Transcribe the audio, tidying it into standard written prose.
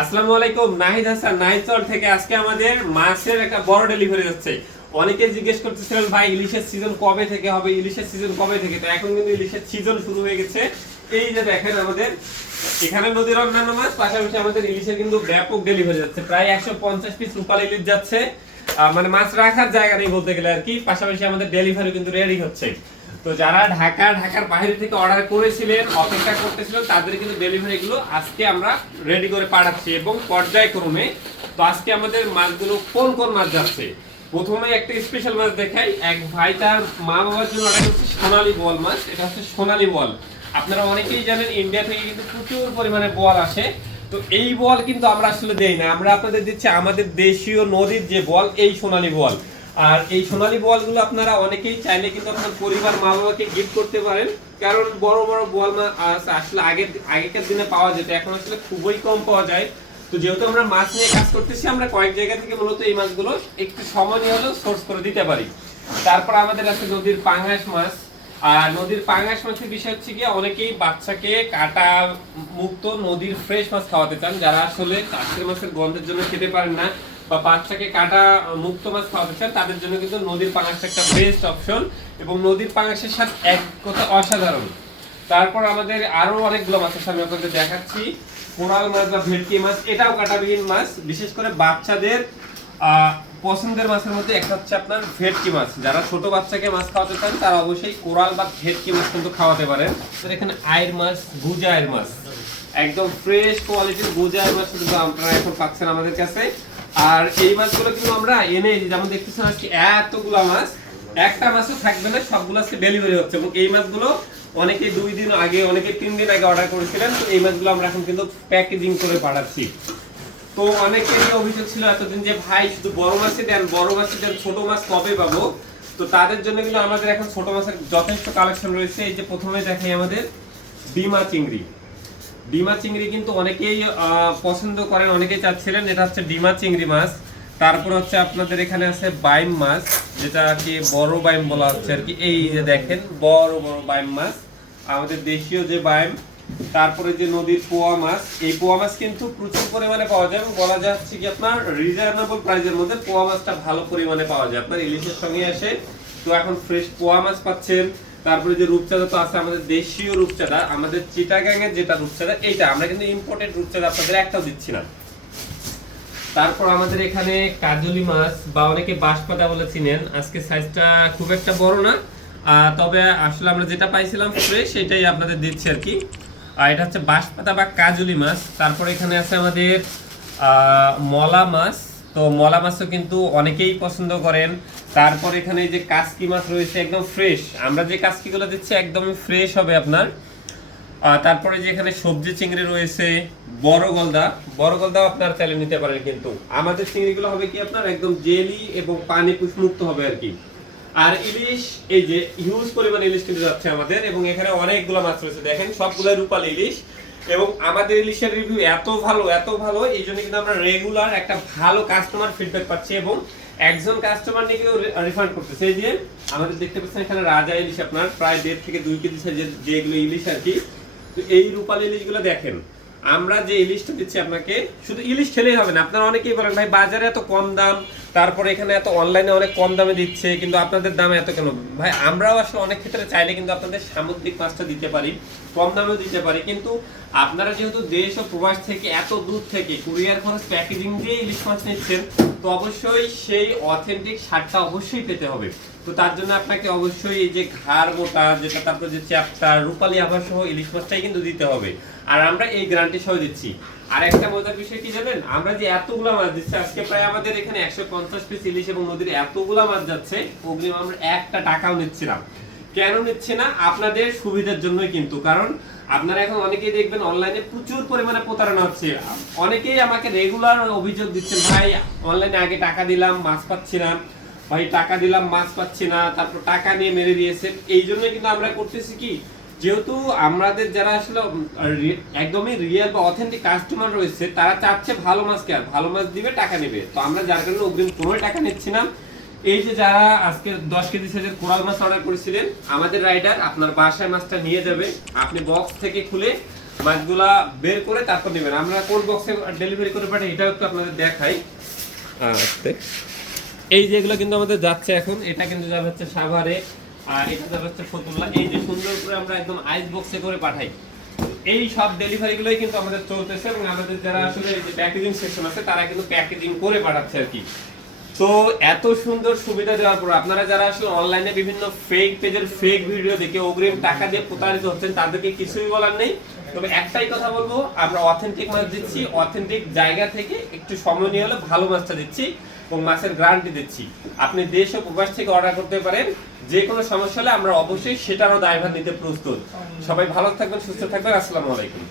আসসালামু আলাইকুম। নাহিদ হাসান নাহিদচর থেকে আজকে আমাদের মাছের একটা বড় ডেলিভারি যাচ্ছে। অনেকে জিজ্ঞেস করতেছিলেন ভাই ইলিশের সিজন কবে থেকে হবে, ইলিশের সিজন কবে থেকে। তো এখন কিন্তু ইলিশের সিজন শুরু হয়ে গেছে। এই যে দেখেন আমাদের এখানে নদীর অন্যান্য মাছ, পাশাপাশি আমাদের ইলিশের কিন্তু ব্যাপক ডেলিভারি যাচ্ছে। প্রায় 150 পিস রূপালী ইলিশ যাচ্ছে। মানে মাছ রাখার জায়গা নেই বলতে গেলে আর কি। পাশাপাশি আমাদের ডেলিভারি কিন্তু রেডি হচ্ছে। তো যারা ঢাকার বাইরে থেকে অর্ডার করেছিলেন, অপেক্ষা করতেছিলেন, তাদের কিন্তু ডেলিভারি গুলো আজকে আমরা রেডি করে পাঠাচ্ছি এবং পর্যায়ক্রমে। তো আজকে আমাদের মাছগুলো কোন কোন মাছ যাচ্ছে, প্রথমে একটা স্পেশাল মাছ দেখাই। এক ভাই তার মা বাবার জন্য অর্ডার করছে সোনালী বোয়াল মাছ। এটা হচ্ছে সোনালী বোয়াল। আপনারা অনেকেই জানেন ইন্ডিয়া থেকে কিন্তু প্রচুর পরিমাণে বোয়াল আসে। তো এই বোয়াল কিন্তু আমরা আসলে দেই না, আমরা আপনাদের দিচ্ছি আমাদের দেশীয় নদীর যে বোয়াল, এই সোনালী বোয়াল। আর এই সোনালী বোয়ালগুলো আপনারা অনেকেই চাইলে কিন্তু আপনার পরিবার মা বাবাকে গিফট করতে পারেন। কারণ বড় বড় বোয়াল মাছ আসলে আগেকার দিনে পাওয়া যেত, এখন আসলে খুবই কম পাওয়া যায়। তো যেহেতু আমরা মাছ নিয়ে কাজ করতেছি, আমরা কয়েক জায়গা থেকে মূলত এই মাছগুলো একটু সময় নিয়ে হলেও সোর্স করে দিতে পারি। তারপর আমাদের আছে নদীর পাঙ্গাস মাছ। আর নদীর পাঙ্গাস মাছের বিষয় হচ্ছে গিয়ে অনেকেই বাচ্চাকে কাটা মুক্ত নদীর ফ্রেশ মাছ খাওয়াতে চান, যারা আসলে চাষের মাছের গন্ধের জন্য খেতে পারেন না বা বাচ্চাকে কাটা মুক্ত মাছ খাওয়াতে চান, তাদের জন্য কিন্তু নদীর পাঙ্গাসটা একটা বেস্ট অপশন। এবং নদীর পাঙ্গাসের স্বাদ এক কথা অসাধারণ। তারপর আমাদের আরো অনেকগুলো মাছের সামনে আপনাদের দেখাচ্ছি। কোরাল মাছ বা ভেটকি মাছ, এটাও কাঁটাবিহীন মাছ। বিশেষ করে বাচ্চাদের পছন্দের মাছের মধ্যে একটা হচ্ছে আপনার ভেটকি মাছ। যারা ছোট বাচ্চাকে মাছ খাওয়াতে চান তারা অবশ্যই কোরাল বা ভেটকি মাছ কিন্তু খাওয়াতে পারেন। এখানে আয়ের মাছ, গুজা আয়ের মাছ, একদম ফ্রেশ কোয়ালিটির গুজা আয়ের মাছ কিন্তু আপনারা এখন পাচ্ছেন আমাদের কাছে। আর এই মাছগুলো কিন্তু আমরা এনে, যেমন দেখতেছেন আজকে এতগুলা মাছ, একটা মাছও থাকবে না, সবগুলো আজকে ডেলিভারি হচ্ছে। এবং এই মাছগুলো অনেকে 2 দিন আগে, অনেকে 3 দিন আগে অর্ডার করেছিলেন। তো এই মাছগুলো আমরা এখন কিন্তু প্যাকেজিং করে পাঠাচ্ছি। তো অনেকেরই অভিযোগ ছিল এতদিন যে ভাই শুধু বড় মাছই দেন, বড় মাছই দেন, ছোট মাছ কবে পাবো। তো তাদের জন্য কিন্তু আমাদের এখন ছোট মাছের যথেষ্ট কালেকশন রয়েছে। এই যে প্রথমে দেখাই আমাদের ডিমা চিংড়ি। ডিমা চিংড়ি কিন্তু অনেকেই পছন্দ করেন, অনেকেই চাচ্ছিলেন। এটা হচ্ছে ডিমা চিংড়ি মাছ। তারপর হচ্ছে আপনাদের এখানে আছে বাইম মাছ, যেটা আর কি বড় বাইম বলা হচ্ছে আর কি। এই যে দেখেন বড় বড় বাইম মাছ, আমাদের দেশীয় যে বাইম। তারপরে যে নদীর পোয়া মাছ, এই পোয়া মাছ কিন্তু প্রচুর পরিমাণে পাওয়া যায় এবং বলা যাচ্ছে কি আপনার রিজনেবল প্রাইসের মধ্যে পোয়া মাছটা ভালো পরিমাণে পাওয়া যায় আপনার ইলিশের সঙ্গে আসে। তো এখন ফ্রেশ পোয়া মাছ পাচ্ছেন। তারপরে যে রূপচাঁদা তো আছে আমাদের দেশীয় রূপচাঁদা, আমাদের চিটাগাং এর যেটা রূপচাঁদা, এইটা আমরা কিন্তু ইম্পোর্টেড রূপচাঁদা আপনাদের একটাও দিচ্ছি না। তারপর আমাদের এখানে কাজলি মাছ বা অনেকে বাঁশপাতা বলে চিনেন। আজকে সাইজটা খুব একটা বড় না, তবে আসলে আমরা যেটা পাইছিলাম ফ্রেশ সেটাই আপনাদের দিচ্ছি আর কি। আর এটা হচ্ছে বাঁশপাতা বা কাজলি মাছ। তারপর এখানে আছে আমাদের মলা মাছ। তো মলা মাছও কিন্তু অনেকেই পছন্দ করেন। তারপর এখানে এই যে কাসকি মাছ রয়েছে, একদম ফ্রেশ। আমরা যে কাসকিগুলো দিচ্ছি একদমই ফ্রেশ হবে আপনার। তারপরে যে এখানে সবজি চিংড়ি রয়েছে, বড় গলদা আপনারা চাইলে নিতে পারেন। কিন্তু আমাদের চিংড়িগুলো হবে কি আপনার একদম জেলি এবং পানি মুক্ত হবে আর কি। আর ইলিশ, এই যে হিউজ পরিমাণ ইলিশ কিন্তু যাচ্ছে আমাদের। এবং এখানে অনেকগুলো মাছ রয়েছে, দেখেন সবগুলো রূপালী ইলিশ। এবং আমাদের ইলিশের রিভিউ এত ভালো, এই জন্য কিন্তু আমরা রেগুলার একটা ভালো কাস্টমার ফিডব্যাক পাচ্ছি এবং একজন কাস্টমার নিয়ে রিফান্ড করতেছে। এই যে আমাদের দেখতে পাচ্ছেন এখানে রাজা ইলিশ, আপনার প্রায় 1.5 থেকে 2 কেজি সাইজের যেগুলো ইলিশ আর কি। তো এই রূপালী ইলিশগুলো দেখেন, আমরা যে ইলিশটা দিচ্ছি আপনাকে, শুধু ইলিশ খেলেই হবে না। আপনারা অনেকেই বলেন ভাই বাজারে এত কম দাম, তারপরে এখানে এত অনলাইনে অনেক কম দামে দিচ্ছে, কিন্তু আপনাদের দাম এত কেন? ভাই আমরাও আসলে অনেক ক্ষেত্রে চাইলে কিন্তু আপনাদের সামুদ্রিক মাছটা দিতে পারি, কম দামেও দিতে পারি। কিন্তু আপনারা যেহেতু দেশ ও প্রবাস থেকে এত দূর থেকে কুরিয়ার খরচ প্যাকেজিং দিয়ে ইলিশ মাছ নিচ্ছেন, তো অবশ্যই সেই অথেন্টিক স্বাদটা অবশ্যই পেতে হবে। তো তার জন্য আপনাকে অবশ্যই এই যে ঘাড় মোটা যেটা, তারপর যে চ্যাপ্টা রূপালী আভা সহ ইলিশ মাছটাই কিন্তু দিতে হবে। আর আমরা এই গ্যারান্টি সহ দিচ্ছি। আর একটা মজার বিষয় কি জানেন, আমরা যে এতগুলা মাছ দিচ্ছি, আজকে প্রায় আমাদের এখানে 150 পিস ইলিশ এবং নদীর এতগুলা মাছ যাচ্ছে, অগ্রিম আমরা একটা টাকাও নিচ্ছি না। কেন নিচ্ছি না? আপনাদের সুবিধার জন্যই কিন্তু। কারণ আপনারা এখন অনেকেই দেখবেন অনলাইনে প্রচুর পরিমাণে প্রতারণা হচ্ছে। অনেকেই আমাকে রেগুলার অভিযোগ দিচ্ছেন, ভাই অনলাইনে আগে টাকা দিলাম মাছ পাচ্ছি না, ভাই টাকা দিলাম মাছ পাচ্ছি না, তারপর টাকা নিয়ে মেরে দিয়েছে। এই জন্য কিন্তু আমরা করতেছি কি, যেহেতু আমাদের যারা আসলে একদমই রিয়েল বা অথেন্টিক কাস্টমার রয়েছে, তারা চাচ্ছে ভালো মাছ, কে আর ভালো মাছ দিবে, টাকা নেবে। তো আমরা যার কারণে অগ্রিম কোনো টাকা নিচ্ছি না। এই যে যারা আজকে 10 কেজি সাইজের কোরাল মাছ অর্ডার করেছিলেন, আমাদের রাইডার আপনার বাসায় মাছটা নিয়ে যাবে। আপনি বক্স থেকে খুলে মাছগুলা বের করে তারপর নেবেন। আমরা কোন বক্সে ডেলিভারি করে পাঠাই এটাও একটু আপনাদের দেখাই। এই যেগুলো কিন্তু আমাদের যাচ্ছে এখন, এটা কিন্তু যাবে হচ্ছে সাভারে, আর এটা যাবে হচ্ছে ফতুল্লা। এই যে সুন্দর করে আমরা একদম আইস বক্সে করে পাঠাই। এই সব ডেলিভারি গুলোই কিন্তু আমাদের চলতেছে, এবং আমাদের যারা আসলে এই যে প্যাকেজিং সেকশন আছে তারা কিন্তু প্যাকেজিং করে পাঠাচ্ছে আর কি। তো এত সুন্দর সুবিধা দেওয়ার পর আপনারা যারা আসলে অনলাইনে বিভিন্ন ফেক পেজের ফেক ভিডিও দেখে অগ্রিম টাকা দিয়ে প্রতারিত হচ্ছেন তাদেরকে কিছুই বলার নেই। তবে একটাই কথা বলবো, আমরা অথেন্টিক মাছ দিচ্ছি, অথেন্টিক জায়গা থেকে একটু সময় নিয়ে হলে ভালো মাছটা দিচ্ছি এবং মাছের গ্যারান্টি দিচ্ছি। আপনি দেশ ও প্রবাস থেকে অর্ডার করতে পারেন, যে কোনো সমস্যা হলে আমরা অবশ্যই সেটারও দায়ভার নিতে প্রস্তুত। সবাই ভালো থাকবেন, সুস্থ থাকবেন। আসসালামু আলাইকুম।